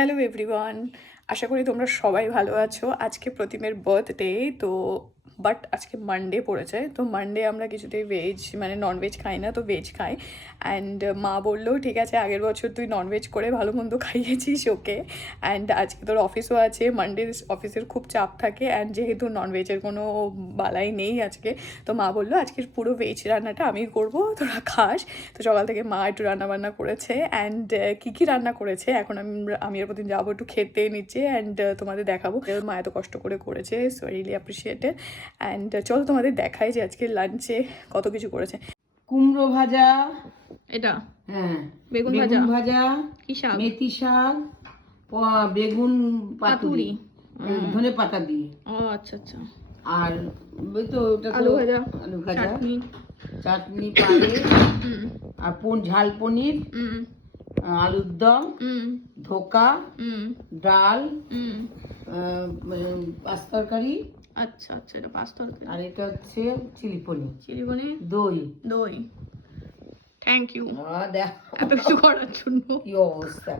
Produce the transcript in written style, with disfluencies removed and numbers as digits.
Hello everyone, আশা করি তোমরা সবাই ভালো আছো। আজকে প্রতিমের বার্থডে, তো বাট আজকে মানডে পড়েছে, তো মানডে আমরা কিছুতেই ভেজ মানে ননভেজ খাই না, তো ভেজ খাই। অ্যান্ড মা বললো ঠিক আছে, আগের বছর তুই ননভেজ করে ভালো মন্দ খাইয়েছিস ওকে, অ্যান্ড আজকে তোর অফিসও আছে, মানডে অফিসের খুব চাপ থাকে, অ্যান্ড যেহেতু ননভেজের কোনো বালাই নেই আজকে, তো মা বললো আজকের পুরো ভেজ রান্নাটা আমি করবো, তোরা খাস। তো সকাল থেকে মা একটু রান্নাবান্না করেছে, অ্যান্ড কী রান্না করেছে এখন আমি এর প্রতিদিন যাবো একটু খেতে নিচে, অ্যান্ড তোমাদের দেখাবো। মা এত কষ্ট করে করেছে, সো রিয়েলি অ্যাপ্রিসিয়েটেড। অ্যান্ড চলো তোমাদের দেখাই যে আজকে লাঞ্চে কত কিছু করেছে। কুমড়ো ভাজা, এটা হ্যাঁ বেগুন বেগুন ভাজা, কি শাক? মেথি শাক, বেগুন পাতুরি, ধনে পাতা দিয়ে। ও আচ্ছা আচ্ছা। আর ওই তো ওটা তো আলু ভাজা, আলু ভাজা, চাটনি, চাটনি পায়েস, আর ঝাল পনির, আলুর দম, ধোকা, ডাল, পাঁচ তরকারি। আচ্ছা আচ্ছা, এটা পাঁচ তরকারি, আর এটা হচ্ছে চিলি পনির, দই। দই। থ্যাংক ইউ দেখ এত কিছু করার জন্য। কি অবস্থা।